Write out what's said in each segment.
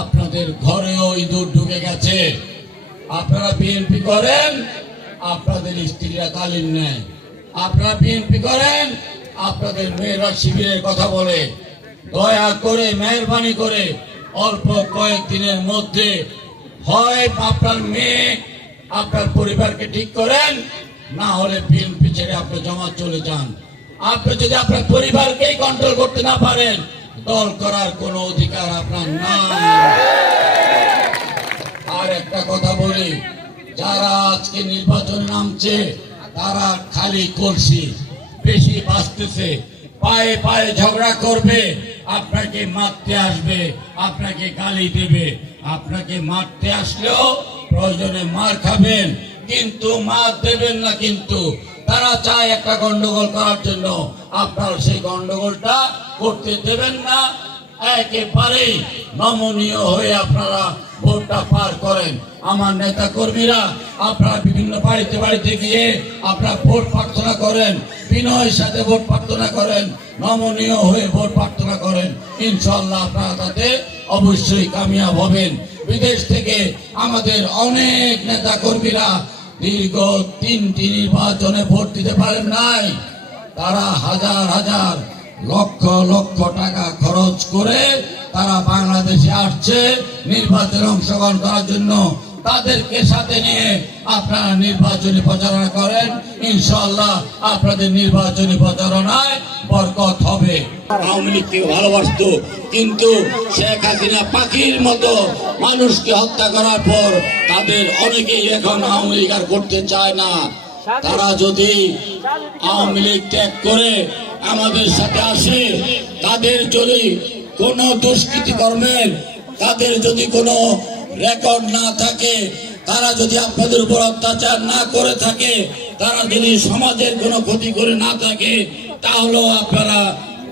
আপনাদের ঘরেও ইঁদুর ঢুকে গেছে। আপনারা বিএনপি করেন, আপনাদের স্ত্রীরা তালিম নেয়। আপনারা বিএনপি করেন, আপনাদের মেয়েরা শিবিরের কথা বলে। দয়া করে, মেহরবানি করে অল্প কয়েকদিনের মধ্যে হয় আপনার মেয়ে আপনার পরিবারকে ঠিক করেন, না হলে বিএনপি ছেড়ে আপনি জমা চলে যান। আপনি যদি আপনার পরিবারকেই কন্ট্রোল করতে না পারেন, দল করার কোনো অধিকার আপনার নাই। আর একটা কথা বলি, যারা আজকে নির্বাচন নামছে তারা খালি কলসি, বেশি বাঁচতেছে, পায়ে পায়ে ঝগড়া করবে, আপনাকে মারতে আসবে, আপনাকে গালি দেবে। আপনাকে মারতে আসলেও প্রয়োজনে মার খাবেন, কিন্তু মার দেবেন না। কিন্তু তারা চায় একটা গন্ডগোল করার জন্য, আপনারা সেই গন্ডগোলটা করতে দেবেন না। একেবারেই নমনীয় হয়ে আপনারা ভোটটা পার করেন। আমার নেতা কর্মীরা আপনারা বিভিন্ন বাড়িতে বাড়িতে গিয়ে আপনারা ভোট প্রার্থনা করেন, বিনয়ের সাথে ভোট প্রার্থনা করেন, নমনীয় হয়ে ভোট প্রার্থনা করেন। ইনশাআল্লাহ আপনারা তাতে অবশ্যই কামিয়াব হবেন। বিদেশ থেকে আমাদের অনেক নেতা কর্মীরা দীর্ঘ 3টি নির্বাচনে ভোট দিতে পারেন নাই। তারা হাজার হাজার লক্ষ লক্ষ টাকা খরচ করে তারা বাংলাদেশে আসছে নির্বাচনে অংশগ্রহণ করার জন্য। তাদেরকে সাথে নিয়ে আপনারা নির্বাচনী প্রচারণা করেন, ইনশাআল্লাহ আপনাদের নির্বাচনী প্রচারণায় বরকত হবে। আওয়ামী লীগকে ভালোবাসত, কিন্তু শেখ হাসিনা পাখির মতো মানুষকে হত্যা করার পর তাদের অনেকেই এখন আওয়ামী লীগ আর করতে চায় না। তারা যদি আওয়ামী লীগ ত্যাগ করে আমাদের সাথে আসে, তাদের যদি কোনো দুষ্কৃতি কর্মের, তাদের যদি কোনো রেকর্ড না থাকে, তারা যদি আপনাদের উপর অত্যাচার না করে থাকে, তারা যদি সমাজের কোনো ক্ষতি করে না থাকে, তাহলেও আপনারা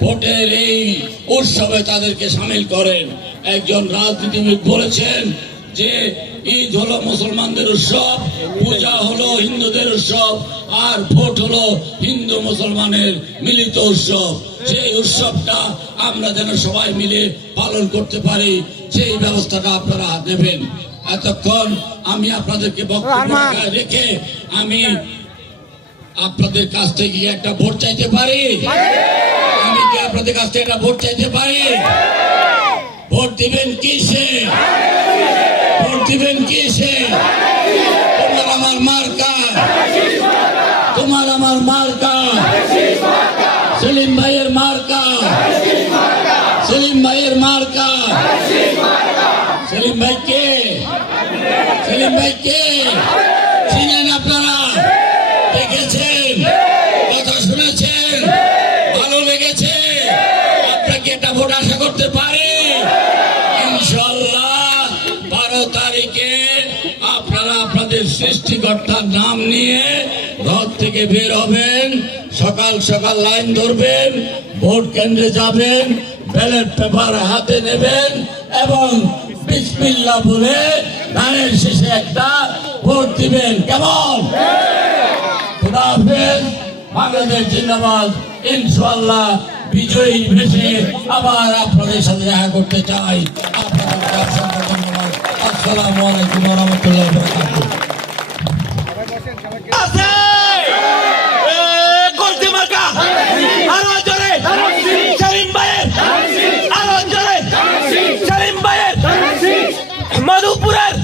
ভোটের এই উৎসবে তাদেরকে সামিল করেন। একজন রাজনীতিবিদ বলেছেন যে ঈদ হলো মুসলমানদের উৎসব, পূজা হলো হিন্দুদের উৎসব, আর ভোট হলো হিন্দু মুসলমানের মিলিত উৎসব। সেই উৎসবটা আমরা যেন সবাই মিলে পালন করতে পারি, সেই ব্যবস্থাটা আপনারা নেবেন। এতক্ষণ আমি আপনাদেরকে বক্তব্য রেখে আমি আপনাদের কাছ থেকে একটা ভোট চাইতে পারি। আমি কি আপনাদের কাছ থেকে একটা ভোট চাইতে পারি? ভোট দিবেন কিসে? ভোট দিবেন কিসে? তোমার আমার মার্কা, তোমার আমার মার্কা, সেলিম ভাইয়ের মার্কা, সেলিম ভাইয়ের মার্কা। সেলিম ভাই কে? সেলিম ভাই কে? চিনেন আপনারা? দেখেছেন? কথা শুনেছেন? ভালো লেগেছে? আপনাকে একটা ভোট আশা করতে পারি ইনশাআল্লাহ। 12 তারিখে আপনারা আপনাদের সৃষ্টিকর্তার নাম নিয়ে ঘর থেকে বের হবেন, সকাল সকাল লাইন ধরবেন, ভোট কেন্দ্রে যাবেন, ব্যালট পেপার হাতে নেবেন এবং বিসমিল্লাহ বলে ধানের শেষে একটা ভোট দিবেন। কেমন? খোদা হাফেজ। বাংলাদেশ জিন্দাবাদ। ইনশাআল্লাহ বিজয়ী ভেসে আবার আপনাদের সাথে দেখা করতে চাই। আপনাদের অসংখ্য ধন্যবাদ। আসসালামু আলাইকুম ওয়া রাহমাতুল্লাহি ওয়া বারাকাতুহু। মধুপুরের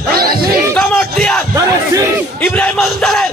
কামারদিয়ার ইব্রাহিম মজুমদারের